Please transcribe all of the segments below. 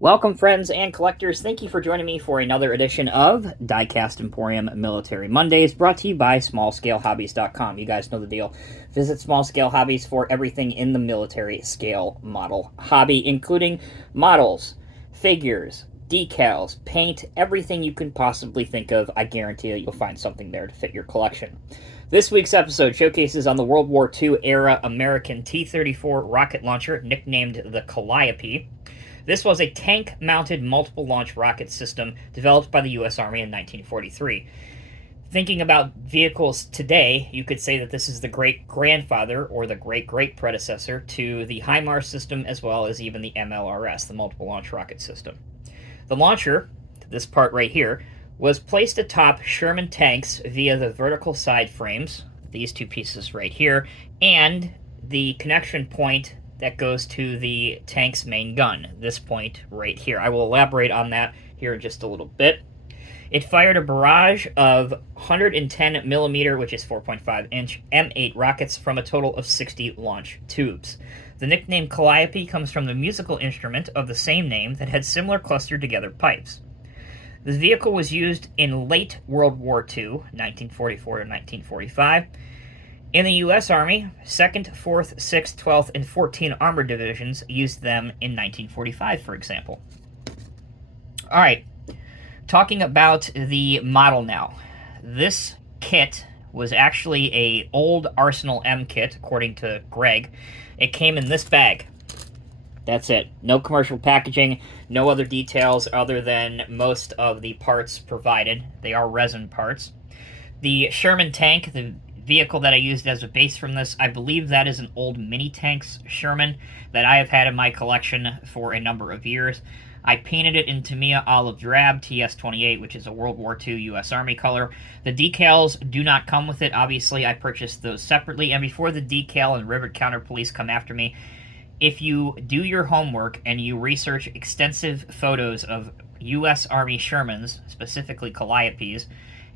Welcome, friends and collectors. Thank you for joining me for another edition of Diecast Emporium Military Mondays, brought to you by SmallScaleHobbies.com. You guys know the deal. Visit Small Scale Hobbies for everything in the military scale model hobby, including models, figures, decals, paint, everything you can possibly think of. I guarantee that you'll find something there to fit your collection. This week's episode showcases on the World War II era American T34 rocket launcher, nicknamed the Calliope. This was a tank-mounted multiple-launch rocket system developed by the U.S. Army in 1943. Thinking about vehicles today, you could say that this is the great-grandfather or the great-great predecessor to the HIMARS system, as well as even the MLRS, the multiple-launch rocket system. The launcher, this part right here, was placed atop Sherman tanks via the vertical side frames, these two pieces right here, and the connection point that goes to the tank's main gun, this point right here. I will elaborate on that here in just a little bit. It fired a barrage of 110 millimeter, which is 4.5 inch, M8 rockets from a total of 60 launch tubes. The nickname Calliope comes from the musical instrument of the same name that had similar clustered together pipes. This vehicle was used in late World War II, 1944 to 1945, in the U.S. Army. 2nd, 4th, 6th, 12th, and 14 Armored Divisions used them in 1945, for example. Alright, talking about the model now. This kit was actually a old Arsenal M kit, according to Greg. It came in this bag. That's it. No commercial packaging, no other details other than most of the parts provided. They are resin parts. The Sherman tank, the vehicle that I used as a base from this, I believe that is an old mini-tanks Sherman that I have had in my collection for a number of years. I painted it in Tamiya Olive Drab TS-28, which is a World War II U.S. Army color. The decals do not come with it. Obviously, I purchased those separately, and before the decal and rivet counter police come after me, if you do your homework and you research extensive photos of U.S. Army Shermans, specifically Calliopes,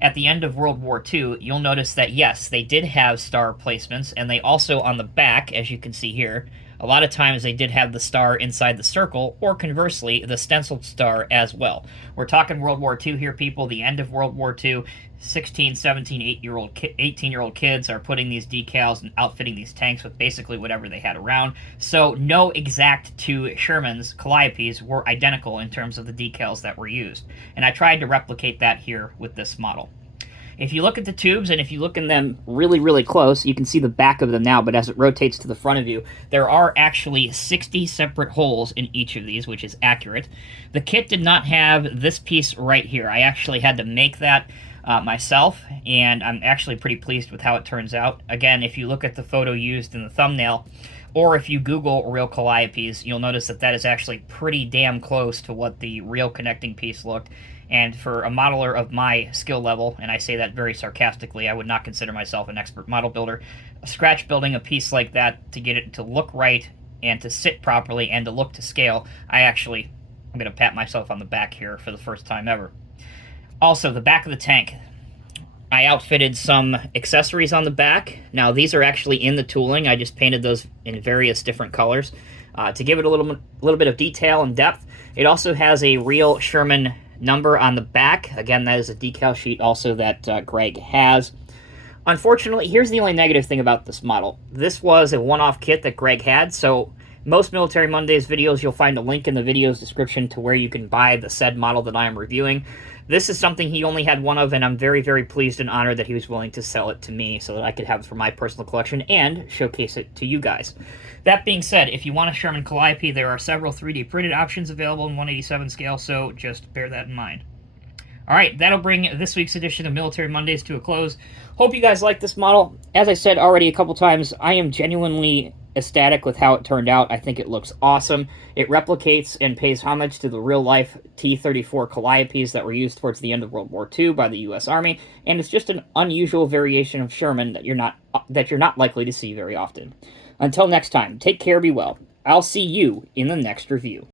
at the end of World War II, you'll notice that, yes, they did have star placements, and they also, on the back, as you can see here, a lot of times they did have the star inside the circle, or conversely, the stenciled star as well. We're talking World War II here, people, the end of World War II. 16, 17, 18-year-old kids are putting these decals and outfitting these tanks with basically whatever they had around. So no exact two Shermans, Calliopes, were identical in terms of the decals that were used. And I tried to replicate that here with this model. If you look at the tubes, and if you look in them really, really close, you can see the back of them now, but as it rotates to the front of you, there are actually 60 separate holes in each of these, which is accurate. The kit did not have this piece right here. I actually had to make that myself, and I'm actually pretty pleased with how it turns out. Again, if you look at the photo used in the thumbnail, or if you Google real Calliopes, you'll notice that that is actually pretty damn close to what the real connecting piece looked. And for a modeler of my skill level, and I say that very sarcastically, I would not consider myself an expert model builder, scratch building a piece like that to get it to look right and to sit properly and to look to scale, I'm going to pat myself on the back here for the first time ever. Also, the back of the tank. I outfitted some accessories on the back. Now, these are actually in the tooling. I just painted those in various different colors to give it a little bit of detail and depth. It also has a real Sherman number on the back. Again, that is a decal sheet also that Greg has. Unfortunately, here's the only negative thing about this model. This was a one-off kit that Greg had, so most Military Mondays videos, you'll find a link in the video's description to where you can buy the said model that I am reviewing. This is something he only had one of, and I'm very, very pleased and honored that he was willing to sell it to me so that I could have it for my personal collection and showcase it to you guys. That being said, if you want a Sherman Calliope, there are several 3D printed options available in 1/87 scale, so just bear that in mind. Alright, that'll bring this week's edition of Military Mondays to a close. Hope you guys like this model. As I said already a couple times, I am genuinely ecstatic with how it turned out. I think it looks awesome. It replicates and pays homage to the real-life T34 Calliopes that were used towards the end of World War II by the U.S. Army, and it's just an unusual variation of Sherman that you're not likely to see very often. Until next time, take care, be well. I'll see you in the next review.